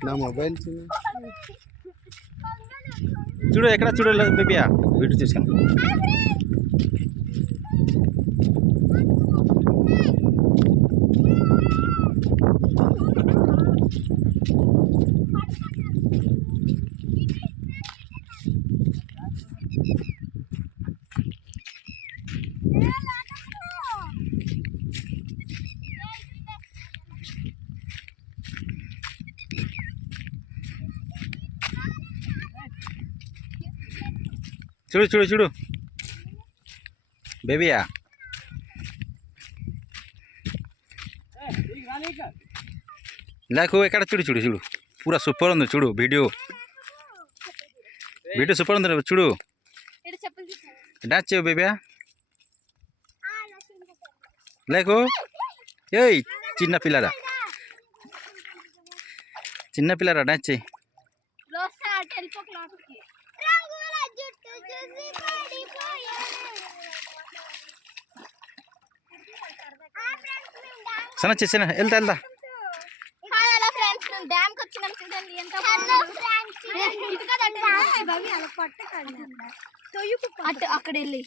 నా మొబైల్ చూడు ఎక్కడ చూడు బేబియా వీడియో చూసాను. చూడు చూడు చూడు బేబియా లేకు ఎక్కడ చూడు చూడు చూడు పూరా సూపర్ ఉంది చూడు వీడియో సూపర్ ఉంది చూడు డాన్స్ చేయవు బేబియా లేకు ఏయ్ చిన్న పిల్లరా డాన్స్ చేయి. సన చేసిన వెళ్తా అక్కడ వెళ్ళి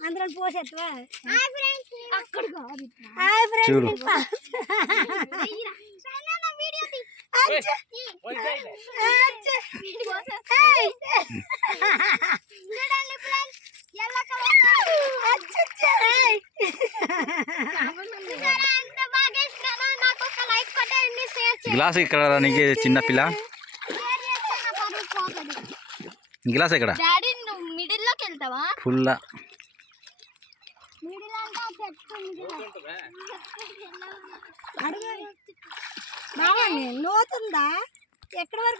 అందరం పోసేట్వా అక్కడ చూడు గ్లాస్ ఇక్కడ నీకు చిన్న పిల్ల గ్లాస్ ఎక్కడ మిడిల్ లోకి వెళ్తావా ఫుల్ లోతుందా ఎక్కడి వరకు